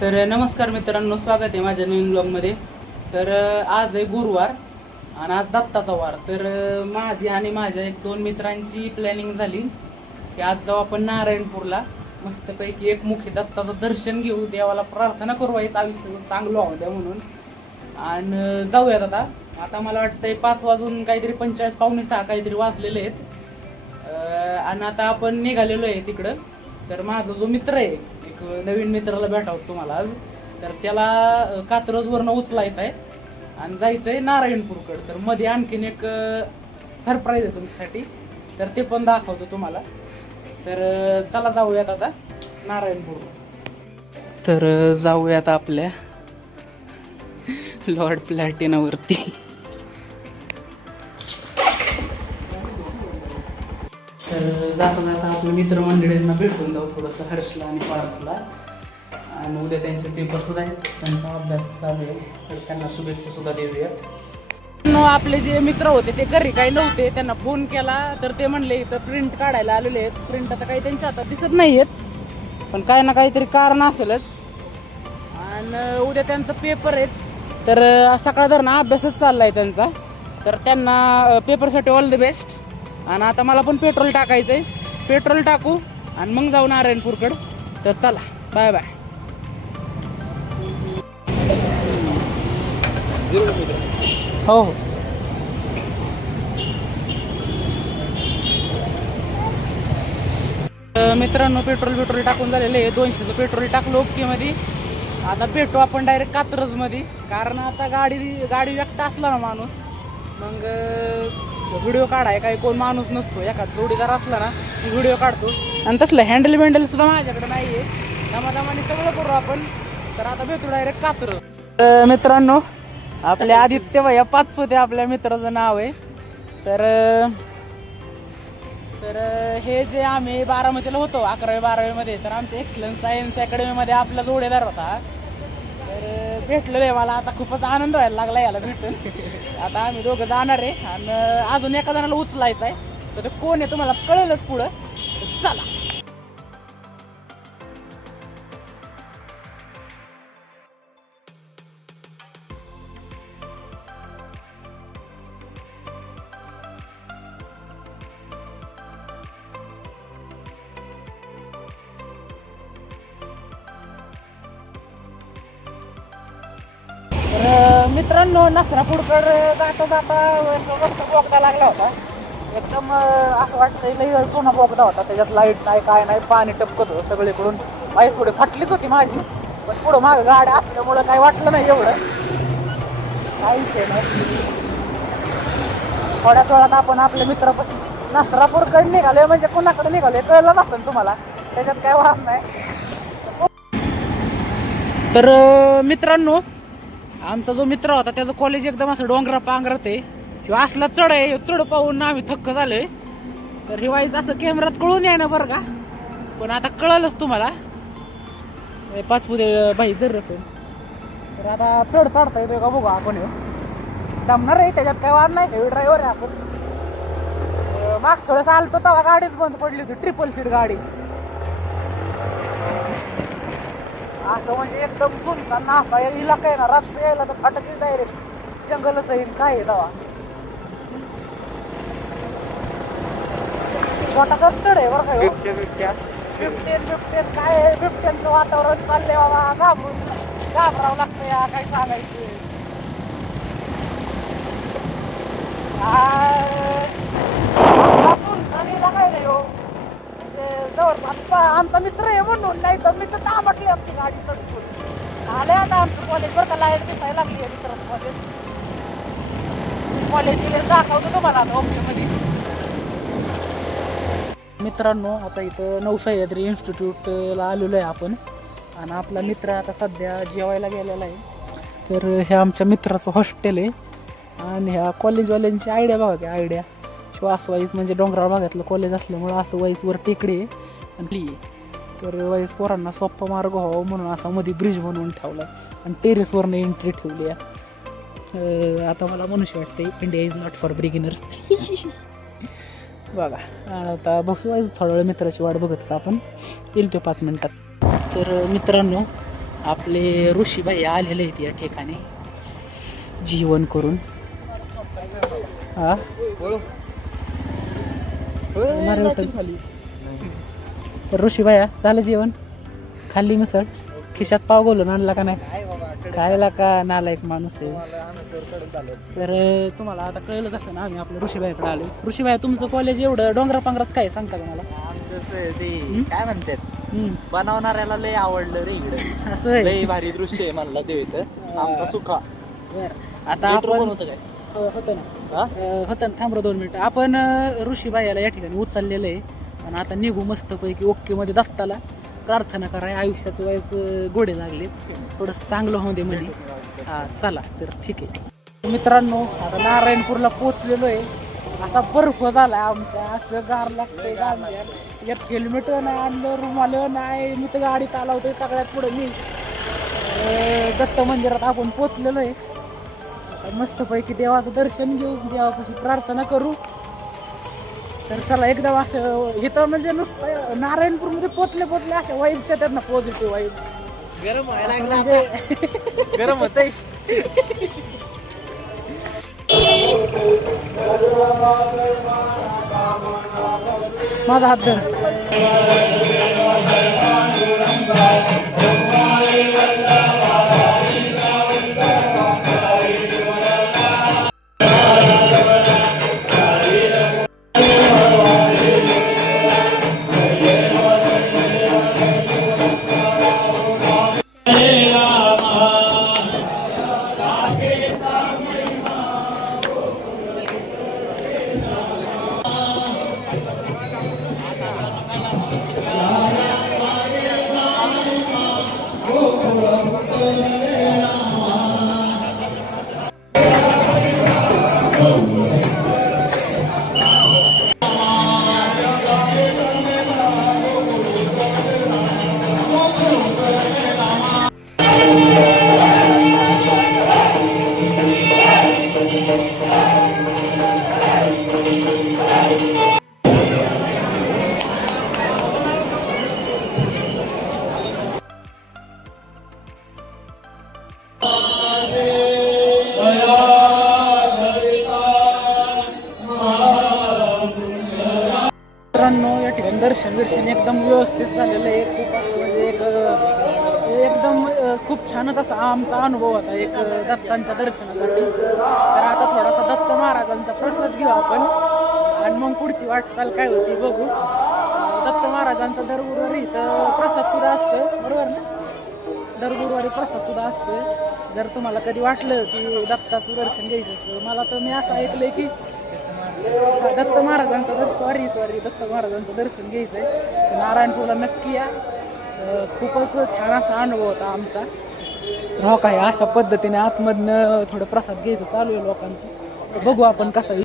तर नमस्कार मित्रांनो, स्वागत आहे माझ्या नवीन ब्लॉगमध्ये. तर आज आहे गुरुवार आणि आज दत्ताचा वार. तर माझी आणि माझ्या एक दोन मित्रांची प्लॅनिंग झाली की आज जाऊ आपण नारायणपूरला. मस्तपैकी एकमुखी दत्ताचं दर्शन घेऊ, देवाला प्रार्थना करू व्हायचं आयुष्य चांगलं व्हावं द्या म्हणून. आणि जाऊयात आता. आता मला वाटतंय 5 वाजून काहीतरी 45 पावणे 6 काहीतरी वाजलेले आहेत. आणि आता आपण निघालेलो आहे तिकडं. तर माझा जो मित्र आहे, एक नवीन मित्राला भेटावं तुम्हाला आज. तर त्याला कात्रजवरनं उचलायचं आहे आणि जायचं आहे नारायणपूरकडं. तर मध्ये आणखीन एक सरप्राईज आहे तुमच्यासाठी, तर ते पण दाखवतो तुम्हाला. तर चला जाऊयात आता नारायणपूर. तर जाऊयात आपल्या लॉर्ड प्लॅटिनावरती. तर जाता जाता आपल्या मित्रमंडळींना भेटून जाऊ थोडंसं, हर्षला आणि पार्थला. आणि उद्या त्यांचे पेपर सुद्धा आहेत, त्यांचा अभ्यास चालू आहे, तर त्यांना शुभेच्छा सुद्धा देऊयात. आपले जे मित्र होते ते घरी काही नव्हते, त्यांना फोन केला तर ते म्हणले इथं प्रिंट काढायला आलेले आहेत. प्रिंट आता काही त्यांच्या हातात दिसत नाही आहेत, पण काही ना काहीतरी कारण असेलच. आणि उद्या त्यांचा पेपर आहेत, तर सकाळ धरणं अभ्यासच चालला आहे त्यांचा. तर त्यांना पेपरसाठी ऑल द बेस्ट. आणि आता मला पण पेट्रोल टाकायचं आहे, पेट्रोल टाकू आणि मग जाऊ नारायणपूरकडं. तर चला, बाय बाय. हो हो. मित्रांनो, पेट्रोल टाकून झालेलं आहे. 200चं पेट्रोल टाकलं ओकेमध्ये. आता भेटू आपण डायरेक्ट कात्रजमध्ये, कारण आता गाडी व्यक्त असला ना माणूस, मग व्हिडिओ काढाय काही कोण माणूस नसतो. एखादा जोडीदार असला ना व्हिडिओ काढतो. आणि तसलं हँडल सुद्धा माझ्याकडे नाही आहे, दमादमाने सगळं करू आपण. तर आता भेटू डायरेक्ट कात्रज. मित्रांनो, आपले आदित्य भैया पाचपुते आपल्या मित्राचं नाव आहे. तर हे जे आम्ही बारामतीला होतो 11वी-12वीमध्ये, तर आमच्या एक्सलन्स सायन्स अकॅडमीमध्ये आपला जोडीदार होता. तर भेटलेलं आहे मला. आता खूपच आनंद व्हायला लागला याला भेटून. आता आम्ही दोघं जाणार आहे आणि अजून एका जणाला उचलायचं आहे. तर ते कोण आहे तुम्हाला कळेलच पुढं. चला. तर मित्रांनो, नसरापूरकडे जाता मस्त बोगदा लागला होता. एकदम असं वाटतंय लई जुना बोगदा होता. त्याच्यात लाईट नाही, काय नाही, पाणी टपकत होतं सगळीकडून. पाय थोडी फाटलीच होती माझी, पण पुढं मागं गाड्या असल्यामुळं काही वाटलं नाही एवढं, काही विषय नाही. थोड्याच वेळात आपण आपल्या मित्रापाशी नसरापूरकडे निघाले. म्हणजे कुणाकडे निघाले कळलं नसतं तुम्हाला, त्याच्यात काय वाद नाही. तर मित्रांनो, आमचा जो मित्र होता त्याचं कॉलेज एकदम असं डोंगरा पांघरात आहे, किंवा असला चढ आहे. चढ पाहून आम्ही थक्क झालोय. तर हे वाईच असं कॅमेरात कळून याय ना बरं का, पण आता कळलंच तुम्हाला. पाचपुते बाई जर रकम. तर आता चढता येतोय का बघू आपण. जमणार आहे, त्याच्यात काय वाद नाही. हेवी ड्रायव्हर आहे आपण. मागच्या वेळेस आलतो तेव्हा गाडीच बंद पडली होती, ट्रिपल सीट गाडी. असं म्हणजे एकदम सुनसान असा इलाका आहे ना, रात्री यायला तर फाटकी डायरेक्ट जंगलच आहे. काय आहे तेव्हा छोटासा चढ आहे बरं का. बिबटेन काय आहे, बिबटेनचं वातावरण चाललंय बाबा. घाबरावं लागतं या, काय सांगायचं. काय नाही हो, जवळपास आमचा मित्र आहे म्हणून, नाही तर मित्र तामटली आमची गाडी चढून. आले आता आमचं कॉलेज बरं का, लाईट दिसायला लागली आहे मित्रांचं कॉलेज गेले दाखवतो तुम्हाला आता ओकेमध्ये. मित्रांनो, आता इथं नवसह्याद्री इन्स्टिट्यूटला आलेलो आहे आपण. आणि आपला मित्र आता सध्या जेवायला गेलेला आहे. तर हे आमच्या मित्राचं हॉस्टेल आहे. आणि ह्या कॉलेजवाल्यांची आयडिया बघा की, आयडिया किंवा असं वाईज म्हणजे डोंगराळ भागातलं कॉलेज असल्यामुळं असं वाईजवर टेकडी आहे आणि तर वाईज पोरांना सोप्पा मार्ग व्हावा म्हणून असा मध्ये ब्रिज बनवून ठेवला आहे आणि टेरेसवरनं एंट्री ठेवली आहे. आता मला मनुष्य वाटते India is not for beginners. बघा आता बसू थोडा वेळ मित्राची वाट बघत आपण, येईल तो 5 मिनिटात. तर मित्रांनो, आपले ऋषीबाई आलेले आहेत या ठिकाणी जेवण करून. हा तर ऋषीबाया झालं जेवण, खाल्ली मिसळ, खिशात पाव घालून आणला का नाही, खायला का नालायक माणूस आहे. तर तुम्हाला आता कळलंच असतं ना आम्ही आपल्या ऋषीबाईकडे आलो. ऋषीबाई तुमचं कॉलेज एवढं डोंगरा पांगरात काय सांगता का मला? आमचं ते काय म्हणतात, बनवणाऱ्याला लय आवडलं रे इकडे, असं आहे. लय भारी दृश्य आहे म्हणला ते इथं आमचा सुखा. बरं आता आपण होतं काय होतं ना होतं ना, थांब 2 मिनिटं. आपण ऋषीबाईला या ठिकाणी उचललेलं आहे आणि आता निघू मस्तपैकी ओके मध्ये दत्ताला प्रार्थना कराय. आयुष्याचं वयस गोडे लागले, थोडंसं चांगलं होऊ दे मध्ये. हा चला तर ठीक आहे मित्रांनो, आता नारायणपूरला पोचलेलो आहे. असा बर्फ झाला आमचा, असं गार लागतंय गाडी. यात हेल्मेट नाही आणलं, रुमाल नाही, मी तर गाडी चालवतोय सगळ्यात पुढे मी. दत्त मंदिरात आपण पोचलेलो आहे. मस्तपैकी देवाचं दर्शन घेऊ, देवापाशी प्रार्थना करू. तर चला एकदम असं इथं म्हणजे नुसतं नारायणपूरमध्ये पोचले अशा वाईब्स येतात ना, पॉझिटिव्ह वाईब्स. गरम व्हायला लागला म्हणजे गरम होतंय. माझा हात धर. मित्रांनो या ठिकाणी दर्शन एकदम व्यवस्थित झालेलं आहे. खूप म्हणजे एकदम खूप छानच असा आमचा अनुभव होता एक दत्तांच्या दर्शनासाठी. तर आता थोडासा दत्त महाराजांचा प्रसाद घेऊ आपण आणि मग पुढची वाटचाल काय होती बघू. दत्त महाराजांचा दर गुरुवारी इथं प्रसाद सुद्धा असतं, बरोबर ना? दर गुरुवारी प्रसाद सुद्धा असतो. जर तुम्हाला कधी वाटलं की दत्ताचं दर्शन घ्यायचं तर मला तर मी असं ऐकलंय की दत्त महाराजांचं दत्त महाराजांचं दर्शन घ्यायचं आहे. नारायणपूरला नक्की या. खूपच छान असा अनुभव होता आमचा. रॉक आहे अशा पद्धतीने आतमधनं थोडं प्रसाद घ्यायचं चालू आहे लोकांचं. बघू आपण कसं.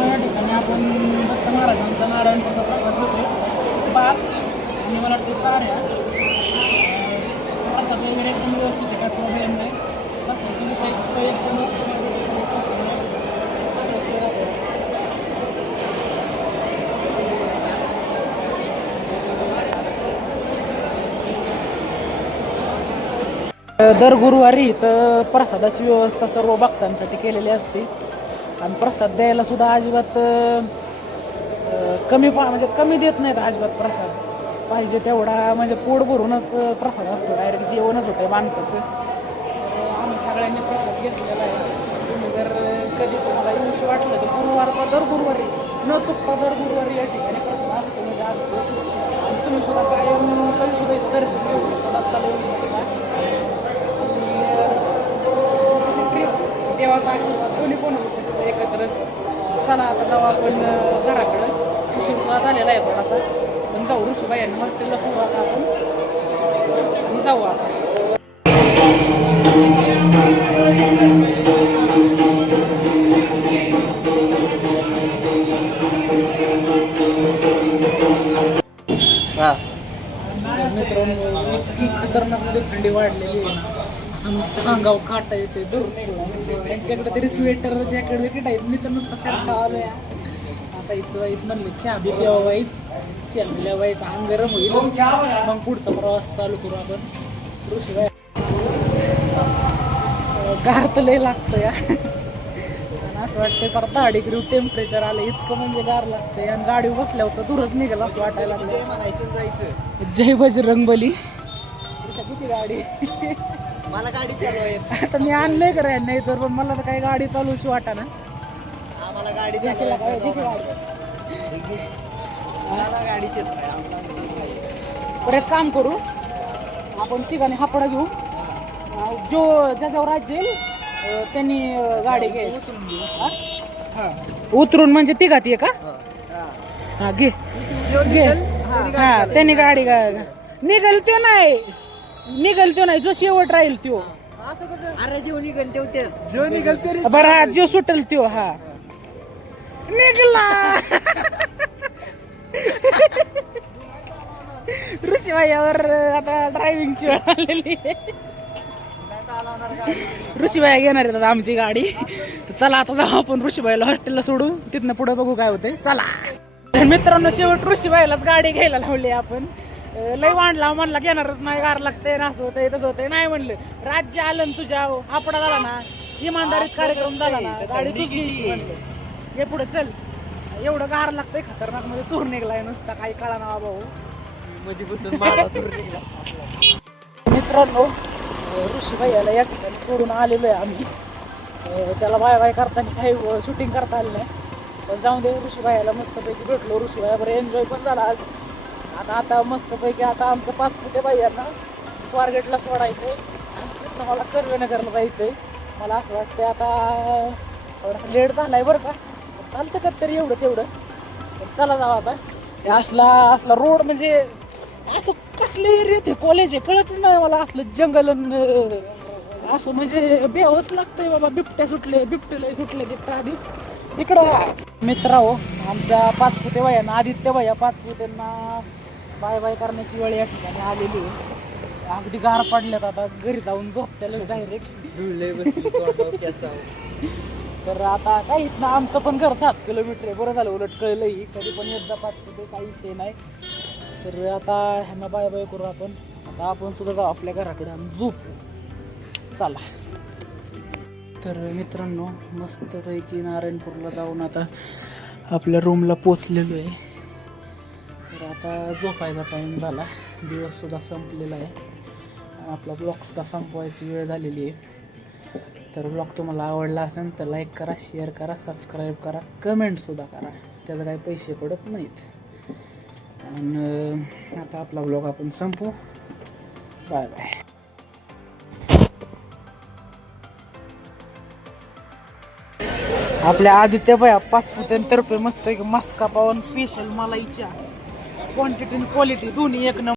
या ठिकाणी आपण दत्त महाराजांचा नारायणपूरचा प्रसाद घेतोय. भात आणि मला वाटतं साऱ्या प्रसाद वगैरे एकदम व्यवस्थित आहे, काय प्रॉब्लेम नाही. प्रसादाची विसायची सोय एकदम दर गुरुवारी इथं प्रसादाची व्यवस्था सर्व भक्तांसाठी केलेली असते. आणि प्रसाद द्यायला सुद्धा अजिबात म्हणजे कमी देत नाहीत अजिबात. प्रसाद पाहिजे तेवढा म्हणजे पोट भरूनच प्रसाद असतो, डायरेक्ट जेवणच होतं माणसाचं. आम्ही सगळ्यांनी प्रसाद घेतलेला आहे. तुम्ही जर कधी तुम्हाला येऊशी वाटलं तर गुरुवारचा दर गुरुवारी न चुकता दर गुरुवारी या ठिकाणी प्रसाद असतो म्हणजे असतो. आणि तुम्ही सुद्धा कायम कधी सुद्धा इथं दर्शन घेऊ शकता, दत्ताला येऊ शकता. देवाचा आशीर्वाद कोणी पण होऊ शकतो एकत्रच. चला आता जाऊ आपण घराकडं. उशीर सुद्धा झालेला आहे थोडासा, पण जाऊ ऋषीबाईंना हॉस्टेलला सुरुवात आपण आणि जाऊ आपण. खतरनाक थंडी वाढलेली आहे ना, नुसतं अंगाव काटा येते दूर त्यांच्याकडे तरी स्वेटर जॅकेट विकेट आहेत. मी तर नुसतं शर्ट आलोय. आता इथं वाईच म्हणलं चहा बी प्यावा वाईच, चहा वाईच अंग गरम होईल, मग पुढचा प्रवास चालू करू आपण. ऋषी गार तर लय लागतं या, असं वाटतंय परत 10 डिग्री टेम्परेचर आलं, इतकं म्हणजे गार लागतंय. आणि गाडी बसल्या होतं दूरच निघाला असं वाटायला लागलं. म्हणायचं जायचं. जय बजरंगबली. किती गाडी मला गाडी चालवाय आता मी आणलंय का नाही तर, पण मला तर काही गाडी चालूशी वाटा ना. आम्हाला गाडी मला गाडीची बरं एक काम करू आपण, ठिकाणी हापडा घेऊ, जो ज्याच्यावर राज्य येईल त्यांनी गाडी घ्यायची. उतरून म्हणजे तिघात ये का? हा घे घे. हा त्यांनी गाडी निघल तो नाही, निघल तो नाही, जो शेवट राहील तो. अरे जीव निघल ते जो निघल तरी बरं हा जो सुटेल तो. हा निघला. ऋषीबाईवर आता ड्रायव्हिंगची वेळ आलेली आहे. ऋषीबाई घेणार आहेत आता आमची गाडी. चला आता जाऊ आपण ऋषीबाईला हॉस्टेलला सोडू, तिथनं पुढे बघू काय होते. चला तर मित्रांनो, शेवट ऋषीबाईलाच गाडी घ्यायला लावली आपण. लय वाढला म्हणला घेणारच नाही, गार लागतंय ना, असं होतंय तसं होतंय. नाही म्हणलं राज्य आलं ना तुझ्या, हापडा झाला ना, इमानदारीत कार्यक्रम झाला ना, गाडी तूच घ्यायची म्हणलं. हे पुढे चल, एवढं गार लागतंय खतरनाक मध्ये तूर निघलाय नुसता, काही कळा ना भाऊ मध्ये बसून माझा तूर निघला. मित्रांनो ऋषीबाईला या ठिकाणी सोडून आलेलो आहे आम्ही. त्याला बाय बाय करताना काही शूटिंग करता आलं नाही, पण जाऊन दे. ऋषीबाईला मस्तपैकी भेटलो, ऋषीबाई बरं एन्जॉय पण झाला आज. आता मस्तपैकी आता आमचं 5 फुटे बाईंना स्वारगेटला सोडायचं आहे, तिथं मला कर्वेनगरला जायचं आहे. मला असं वाटतं आता थोडासा लेट झाला आहे बरं का, चालतं का तरी एवढं तेवढं. चला जाऊ आता. असला रोड म्हणजे असं कसले एरियात हे कॉलेज आहे कळतच नाही मला. असलं जंगल असं म्हणजे बेवच लागतंय बाबा. बिबटे सुटले तिथं आधीच इकडं. मित्रांनो आमच्या 5 फुटे बायांना, आदित्य बाया 5 फुटेंना बाय बाय करण्याची वेळ या ठिकाणी आलेली आहे. अगदी गार पडल्यात, आता घरी जाऊन झोपत्याला डायरेक्ट. तर आता काही ना, आमचं पण घर 7 किलोमीटर आहे. बरं झालं उलट कळलंही, कधी पण एकदा 5 फुटे काही विषय नाही. तर आता ह्यांना बाय बाय करू आपण. आता आपण सुद्धा जाऊ आपल्या घराकडे आणि झोप. चला तर मित्रांनो, मस्तपैकी नारायणपूरला जाऊन आता आपल्या रूमला पोचलेलो आहे. तर आता झोपायचा टाईम झाला, दिवससुद्धा संपलेला आहे, आपला ब्लॉगसुद्धा संपवायची वेळ झालेली आहे. तर ब्लॉग तुम्हाला आवडला असेल तर लाईक करा, शेअर करा, सबस्क्राईब करा, कमेंटसुद्धा करा, त्याला काही पैसे पडत नाहीत. आणि आता आपला ब्लॉग आपण संपू. Bye bye. आपल्या आदित्य बाया 5 फुटांतर्फे मस्त एक मस्का पावन स्पेशल मलाईच्या क्वांटिटी आणि क्वालिटी दोन्ही एक नंबर.